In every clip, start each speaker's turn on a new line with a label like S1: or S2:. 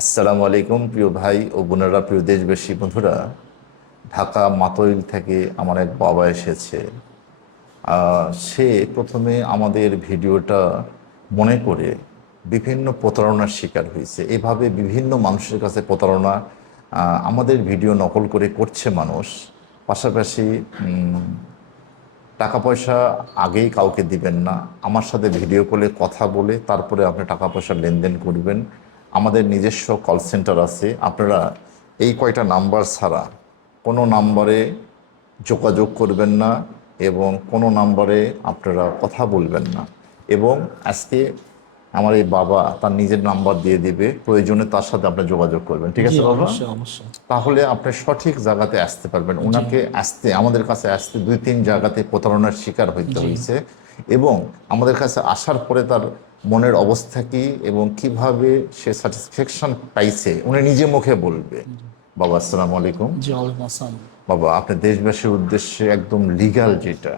S1: আসসালামু আলাইকুম, প্রিয় ভাই ও বোনেরা, প্রিয় দেশবাসী, বন্ধুরা। ঢাকা মাতইল থেকে আমার এক বাবা এসেছে। সে প্রথমে আমাদের ভিডিওটা মনে করে বিভিন্ন প্রতারণার শিকার হয়েছে। এভাবে বিভিন্ন মানুষের কাছে প্রতারণা আমাদের ভিডিও নকল করে করছে মানুষ। পাশাপাশি টাকা পয়সা আগেই কাউকে দিবেন না। আমার সাথে ভিডিও কলে কথা বলে তারপরে আপনি টাকা পয়সা লেনদেন করবেন। আমাদের নিজস্ব কল সেন্টার আছে। আপনারা এই কয়টা নাম্বার ছাড়া কোনো নাম্বারে যোগাযোগ করবেন না এবং কোনো নাম্বারে আপনারা কথা বলবেন না। এবং আজকে আমার এই বাবা তার নিজের নাম্বার দিয়ে দিবে প্রয়োজনে তার সাথে আপনি যোগাযোগ করবেন। ঠিক আছে বাবা?
S2: অবশ্যই অবশ্যই।
S1: তাহলে আপনি সঠিক জায়গাতে আসতে পারবেন। ওনাকে আসতে আমাদের কাছে আসতে দুই তিন জায়গাতে প্রতারণার শিকার হইতে হয়েছে এবং আমাদের কাছে আসার পরে তার মনের অবস্থা কি এবং কীভাবে সে স্যাটিসফ্যাকশন পাইছে? উনি নিজে মুখে বলবে। বাবা আসসালামু আলাইকুম। বাবা আপনি দেশবাসীর উদ্দেশ্যে একদম লিগ্যাল যেটা।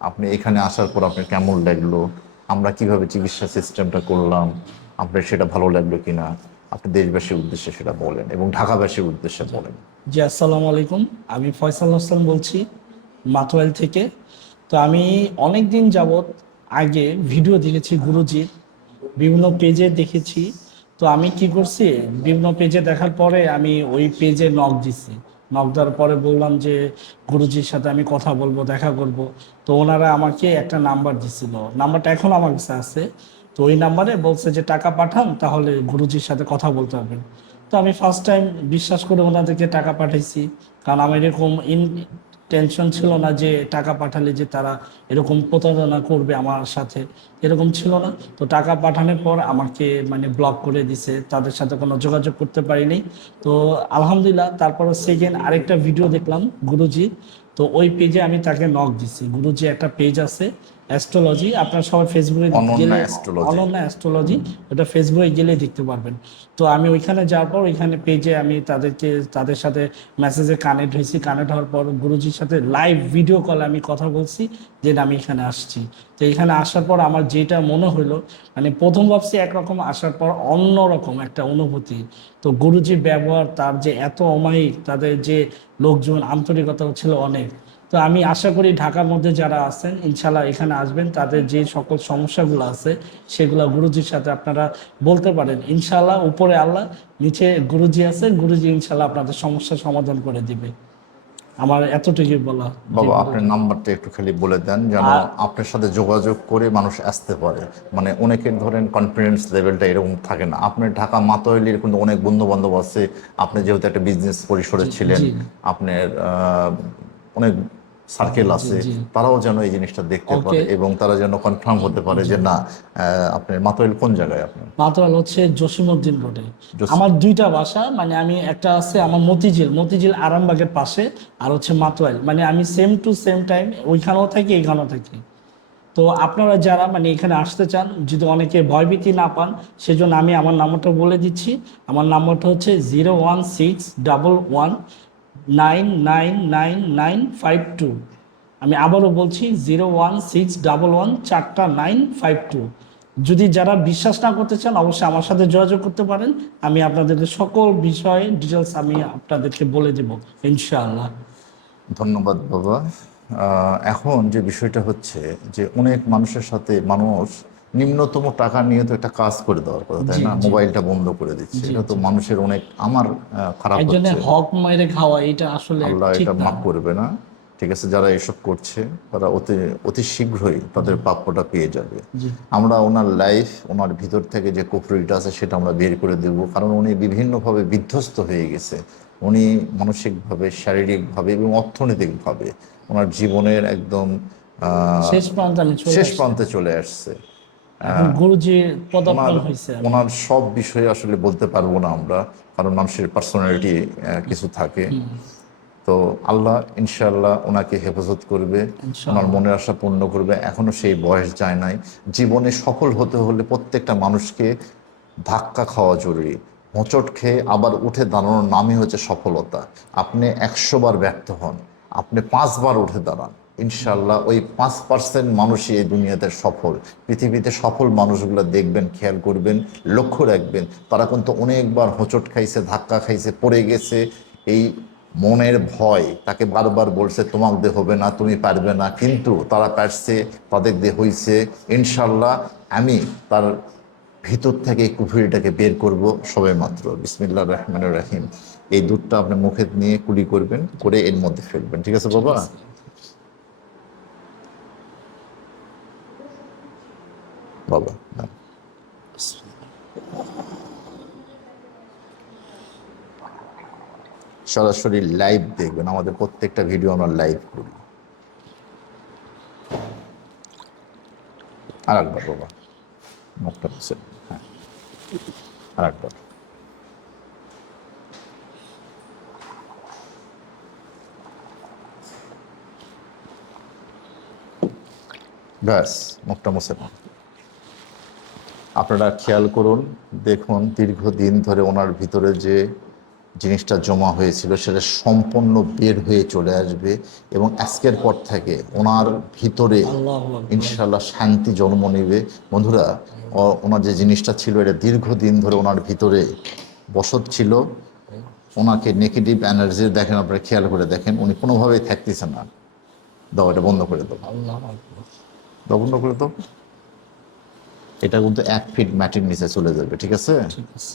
S1: আপনি এখানে আসার পর আপনার কেমন লাগল? আমরা কীভাবে চিকিৎসা সিস্টেমটা করলাম? আপনার সেটা ভালো লাগল কিনা? আপনি দেশবাসীর উদ্দেশ্যে সেটা বলেন এবং ঢাকাবাসীর উদ্দেশ্যে বলেন।
S2: জি আসসালামু আলাইকুম। আমি ফয়সাল হোসেন বলছি মাতোয়াইল থেকে। তো আমি অনেক দিন যাবত আগে ভিডিও দেখেছি গুরুজির। বিভিন্ন পেজে দেখেছি। তো আমি কি করছি? বিভিন্ন পেজে দেখার পরে আমি ওই পেজে নক দিছি। নক দেওয়ার পরে বললাম যে, গুরুজির সাথে আমি কথা বলব, দেখা করব। তো ওনারা আমাকে একটা নাম্বার দিছিল। নাম্বারটা এখন আমার কাছে আছে। তো ওই নাম্বারে বলছে যে, টাকা পাঠান, তাহলে গুরুজির সাথে কথা বলতে পারবেন। তো আমি ফার্স্ট টাইম বিশ্বাস করে ওনাদেরকে টাকা পাঠাইছি। কারণ আমি এরকম ইন টেনশন ছিল না যে টাকা পাঠালে যে তারা এরকম প্রতারণা করবে আমার সাথে, এরকম ছিল না। তো টাকা পাঠানোর পর আমাকে মানে ব্লক করে দিছে, তাদের সাথে কোনো যোগাযোগ করতে পারিনি। তো আলহামদুলিল্লাহ, তারপর সেকেন্ড আরেকটা ভিডিও দেখলাম গুরুজি তো ওই পেজে আমি তাকে নক দিছি। গুরুজি একটা পেজ আছে অ্যাস্ট্রোলজি আপনার সবাই ফেসবুকে গেলে অনন্যা অ্যাস্ট্রোলজি ওটা ফেসবুকে গেলে দেখতে পারবেন। তো আমি ওইখানে যাওয়ার পর ওইখানে পেজে আমি তাদেরকে তাদের সাথে মেসেজে কানেক্ট হয়েছি। কানেক্ট হওয়ার পর গুরুজির সাথে লাইভ ভিডিও কলে আমি কথা বলছি যে আমি এখানে আসছি। তো এখানে আসার পর আমার যেটা মনে হলো মানে প্রথম ভাবছি একরকম আসার পর অন্যরকম একটা অনুভূতি। তো গুরুজির ব্যবহার তার যে এত অমায়িক তাদের যে লোকজন আন্তরিকতা ছিল অনেক। তো আমি আশা করি ঢাকার মধ্যে যারা আছেন ইনশাল্লাহ এখানে আসবেন তাদের যে সকল সমস্যাগুলো আছে সেগুলো গুরুজির সাথে আপনারা বলতে পারেন। ইনশাল্লাহ উপরে আল্লাহ নিচে গুরুজি আছে গুরুজি ইনশাল্লাহ আপনাদের সমস্যার সমাধান করে দিবে। আমার এতটুকুই বলা।
S1: বাবা আপনার নাম্বারটা একটু খালি বলে দেন যেন আপনার সাথে যোগাযোগ করে মানুষ আসতে পারে। মানে অনেকের ধরেন কনফিডেন্স লেভেলটা এরকম থাকে না। আপনার ঢাকা মাতোয়ালির কিন্তু অনেক বন্ধু বান্ধব আছে। আপনি যেহেতু একটা বিজনেস পরিসরে ছিলেন আপনার আহ, অনেক সার্কেল আছে। তারাও যেন এই জিনিসটা দেখতে পারে এবং তারা যেন কনফার্ম হতে পারে যে না আপনার মাতোয়াল কোন জায়গায় আপনি?
S2: মাত্রাল হচ্ছে জসিমউদ্দিন রোডে। আমার দুইটা বাসা মানে আমি একটা আছে আমার মতিঝিল মতিঝিল আরামবাগের পাশে আর হচ্ছে মাতোয়াইল মানে আমি সেম টু সেম টাইম ওইখানেও থাকি এখানেও থাকি। তো আপনারা যারা মানে এখানে আসতে চান যদি অনেকে ভয়ভীতি না পান সেজন্য আমি আমার নাম্বারটা বলে দিচ্ছি। আমার নাম্বারটা হচ্ছে zero one six double one nine nine nine nine five two আমি আবারও বলছি zero one six double one চারটা নাইন ফাইভ টু যদি যারা বিশ্বাস না করতে চান, অবশ্যই আমার সাথে যোগাযোগ করতে পারেন। আমি আপনাদেরকে সকল বিষয়ে ডিটেলস আমি আপনাদেরকে বলে দেব, ইনশাআল্লাহ।
S1: ধন্যবাদ বাবা। এখন যে বিষয়টা হচ্ছে যে অনেক মানুষের সাথে মানুষ নিম্নতম টাকা নিয়ে তো একটা কাজ করে দেওয়ার কথা তাই না? মোবাইলটা বন্ধ করে দিচ্ছে। এটা তো মানুষের অনেক আমার খারাপ হচ্ছে।
S2: হক মেরে খাওয়া এটা আসলে
S1: আল্লাহ এটা মাফ করবে না। ঠিক আছে যারা এসব করছে তারা অতি অতি শীঘ্রই তাদের প্রাপ্যটা পেয়ে যাবে। আমরা ওনার লাইফ ওনার ভিতর থেকে যে কুফরিটা আছে সেটা আমরা বের করে দেব। কারণ উনি বিভিন্নভাবে বিধ্বস্ত হয়ে গেছে। উনি মানসিকভাবে শারীরিকভাবে এবং অর্থনৈতিকভাবে ওনার জীবনের একদম
S2: শেষ প্রান্তে চলে আসছি। পদার্পণ
S1: ওনার
S2: হয়েছে
S1: ওনার সব বিষয়ে আসলে বলতে পারব না আমরা কারণ মানুষের পার্সোনালিটি কিছু থাকে। তো আল্লাহ ইনশাল্লাহ ওনাকে হেফাজত করবে ওনার মনের আশা পূর্ণ করবে। এখনও সেই বয়স যায় নাই। জীবনে সফল হতে হলে প্রত্যেকটা মানুষকে ধাক্কা খাওয়া জরুরি। হোঁচট খেয়ে আবার উঠে দাঁড়ানোর নামই হচ্ছে সফলতা। আপনি একশো বার ব্যর্থ হন। আপনি পাঁচবার উঠে দাঁড়ান। ইনশাল্লাহ ওই পাঁচ পার্সেন্ট মানুষই এই দুনিয়াতে সফল। পৃথিবীতে সফল মানুষগুলো দেখবেন, খেয়াল করবেন, লক্ষ্য রাখবেন। তারা কিন্তু অনেকবার হোঁচট খাইছে, ধাক্কা খাইছে, পড়ে গেছে। এই মনের ভয় তাকে বারবার বলছে, তোমার দিয়ে হবে না, তুমি পারবে না। কিন্তু তারা পারছে, তাদের দিয়ে হইছে। ইনশাল্লাহ আমি তার ভিতর থেকে এই কুফুরিটাকে বের করব সবে মাত্র। বিসমিল্লা রহমান রাহিম। এই দুধটা আপনি মুখে নিয়ে কুলি করবেন, করে এর মধ্যে ফেলবেন। ঠিক আছে, বাবা হ্যাঁ। সরাসরি লাইভ দেখবেন আমাদের প্রত্যেকটা ভিডিও আমরা লাইভ করি আর একবার বাবা, মুখটা নিন। হ্যাঁ আর একবার ব্যাস, মুখটা মুছে। আপনারা খেয়াল করুন, দেখুন দীর্ঘদিন ধরে ওনার ভিতরে যে জিনিসটা জমা হয়েছিল সেটা সম্পূর্ণ বের হয়ে চলে আসবে এবং আজকের পর থেকে ওনার ভিতরে ইনশাল্লাহ শান্তি জন্ম নেবে। বন্ধুরা ওনার যে জিনিসটা ছিল এটা দীর্ঘদিন ধরে ওনার ভিতরে বসত ছিল। ওনাকে নেগেটিভ এনার্জি দেখেন আপনারা খেয়াল করে দেখেন উনি কোনোভাবেই থাকতেছে না। দাও এটা বন্ধ করে দাও। দাও বন্ধ করে দাও। এটা কিন্তু এক ফিট ম্যাটির নিচে চলে যাবে ঠিক আছে?
S2: ঠিক আছে।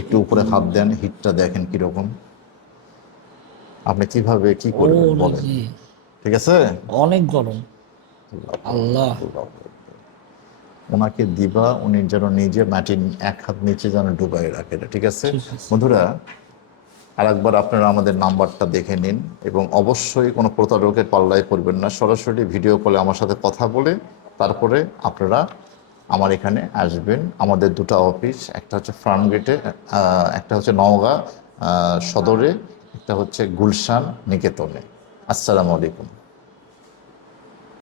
S1: একটু উপরে হাত দেন হিটটা দেখেন কীরকম। আপনি কীভাবে কি করবেন বলেন। ঠিক আছে?
S2: অনেক গরম। আল্লাহ।
S1: ওনাকে দিবা উনি যেন নিজে মাটির এক হাত নিচে যেন ডুবাই রাখে ঠিক আছে?
S2: ঠিক আছে।
S1: বন্ধুরা আরেকবার আপনারা আমাদের নাম্বারটা দেখে নিন এবং অবশ্যই কোনো প্রতারকের পাল্লায় পড়বেন না। সরাসরি ভিডিও কলে আমার সাথে কথা বলে তারপরে আপনারা আমার এখানে আসবেন। আমাদের দুটো অফিস একটা হচ্ছে ফার্ম গেটে একটা হচ্ছে নওগাঁ সদরে, একটা হচ্ছে গুলশান, নিকেতনে। আসসালামু আলাইকুম।